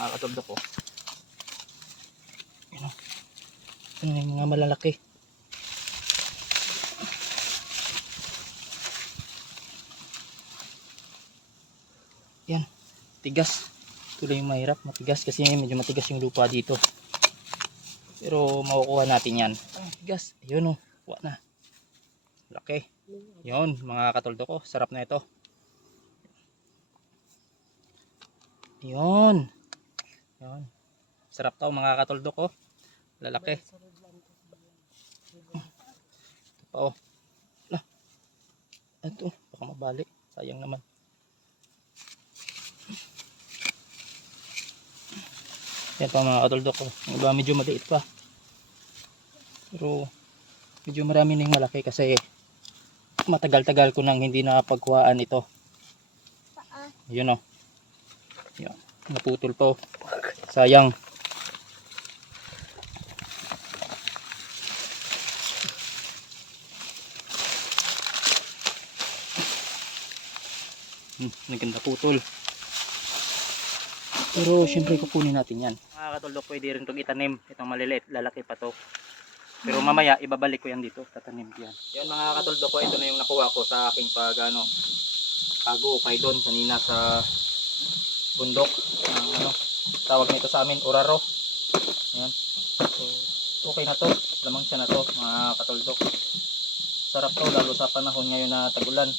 mga katuldo ko. Yan o. Yan yung mga malalaki. Yan. Tigas. Ito lang yung mahirap. Matigas kasi medyo matigas yung lupa dito. Pero makukuha natin yan. Tigas. Ayun o. Kuha na. Laki. Yun mga katuldo ko. Sarap na ito. Yun. Yun. Sarap to mga katuldo ko. Lalaki. Ito pa o. Ito. Baka mabali. Sayang naman. Yan pa mga katuldo ko. Yung iba medyo maliit pa. Pero medyo marami na yung malaki kasi matagal-tagal ko nang hindi nakapagkuhaan ito. Yun o. Yan. Naputol pa o. Sayang. Naganda putol. Pero syempre kukunin natin yan. Mga katuldo, pwede rin itong itanim. Itong maliliit, lalaki pa to. Pero mamaya ibabalik ko yan dito, tatanim ko yan. Yan mga katuldo ko, ito na yung nakuha ko sa aking pag-ukay doon kanina sa bundok. Tawag nito sa amin, uraro. Yan. So, okay na to. Lamang siya na to mga katuldo. Sarap to lalo sa panahon ngayon na tag-ulan.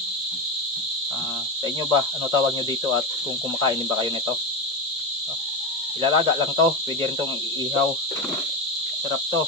Sa inyo ba, ano tawag nyo dito at kung kumakain din ba kayo nito? Ilalaga lang to, pwede rin tong iihaw. Sarap to.